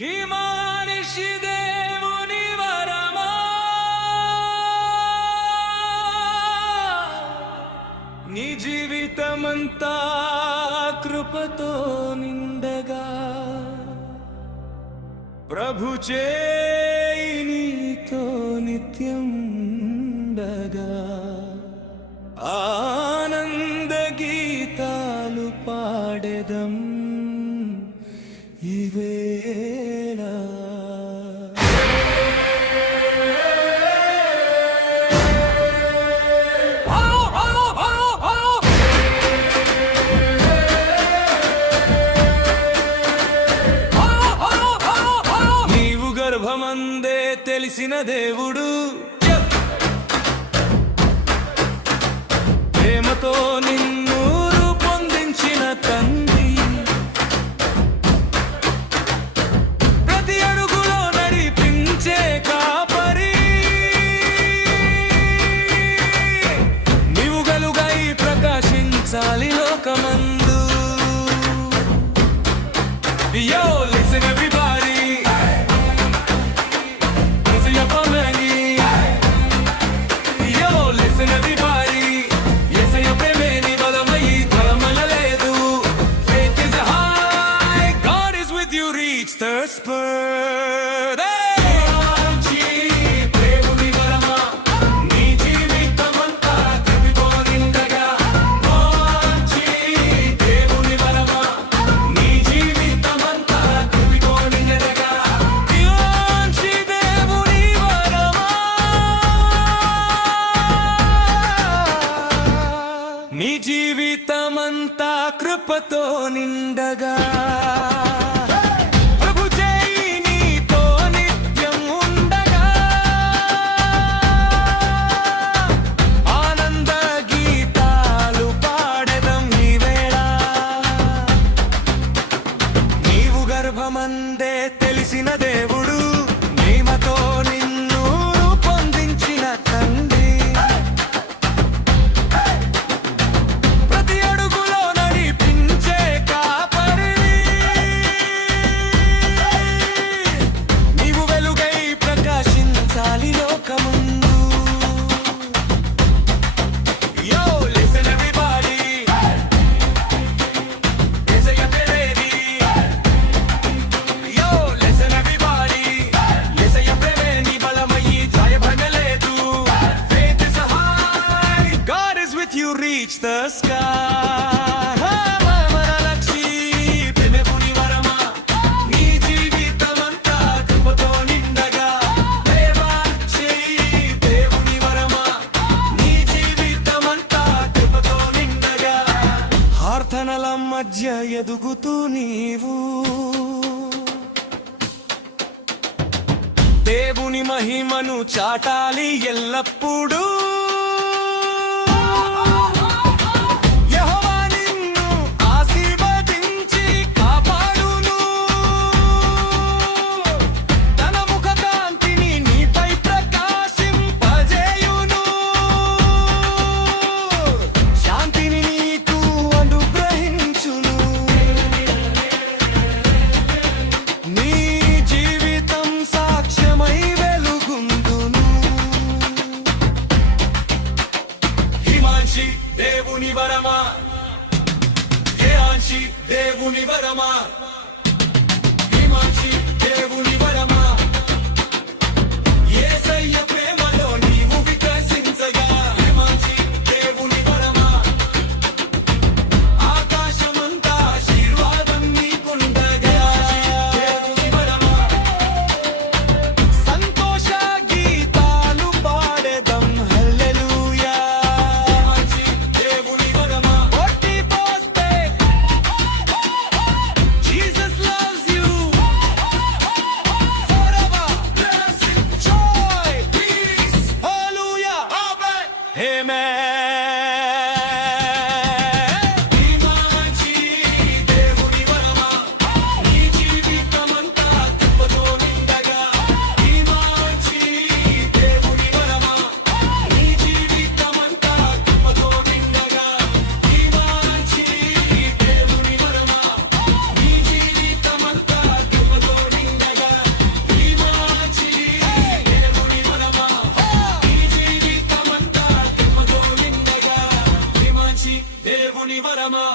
హిమానిషి దేవుని వరమా నీ జీవితమంతా కృపతో నిండగా ప్రభు చేయి నీతో నిత్యం ఉండగా ఆనంద గీతాలు పాడెదం ఈవేళ నీవు గర్భమందే తెలిసిన దేవుడు ప్రేమతో నిన్ను రూపొందించిన తండ్రి ప్రతి అడుగులో నడిపించే కాపరి నీవు గలుగై ప్రకాశించాలి లోకమందు. Yo, listen everybody, listen up on me. Yo, listen everybody, yes I am premeni balamai dharamaledu. Faith is high, God is with you, reach the spur. నీ జీవితమంతా కృపతో నిండగా ప్రభు చేయి నీతో నిత్యం ఉండగా ఆనంద గీతాలు పాడెదం ఈవేళ. నీవు గర్భమందే తెలిసిన దేవుడు ప్రేమతో నిన్ను రూపొందించిన తండ్రి you reach the sky. Manalakshi premepuni varama nee jeevithamanta krupato nindaga devachi devuni varama nee jeevithamanta krupato nindaga ఆర్తనల మధ్య ఎదుగుతూ నీవు దేవుని మహిమను చాటాలి ఎల్లప్పుడూ. దేవుని వరమా హిమాన్షి దేవుని వరమా హిమాన్షి దేవుని వరమా యేసయ్య ప్రేమలో నీవు వికసించగా హిమాన్షి దేవుని వరమా ఆకాశమంతా ఆశీర్వాదం నీకుండగా దేవుని వరమా సంతోష గీతాలు పాడెదం హల్లెలూయా. వరమా